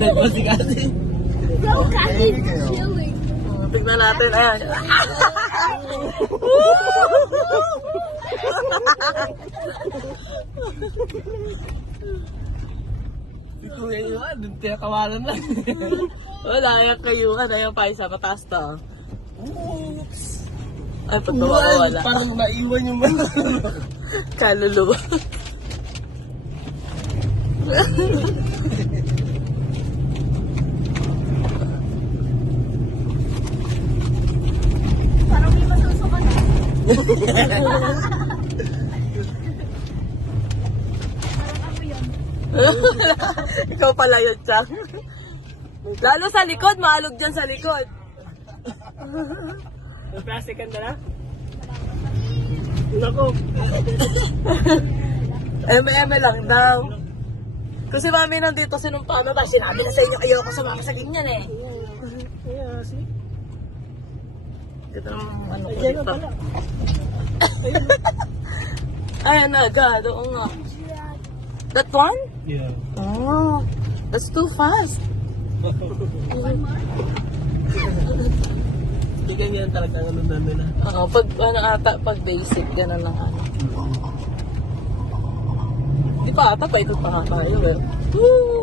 Dead pa si Kasi. Bro, Kathy's chilling. Tignan natin, ayan. Si Kuya Iwan, tinakawalan lang. Wala, yung kayuhan, ayan pa isa, mataas to. Oops! Ay, pagtawa ko wala. Parang naiwan yung mga. Kaluluwa. Parang may masusukan na. Parang ako yun. Ikaw pala yun, Chang. Lalo sa likod, maalog dyan sa likod. Plastic ka na? Nako. Eme lang daw. Kasi mami nandito sinumpa na ba? Sinabi na sa inyo, ayoko sumama sa ganyan eh. Yeah, see? Ito naman ano ko Ayan na dito. pala. Ayan na, God. Oo nga. That one? Yeah. Oh, that's too fast. Hindi ganyan talaga ang ano namin na. Oo, pag ano ata, pag basic, gano'n lang ano. Di pa ata, pa ito pa nga tayo eh. Woo!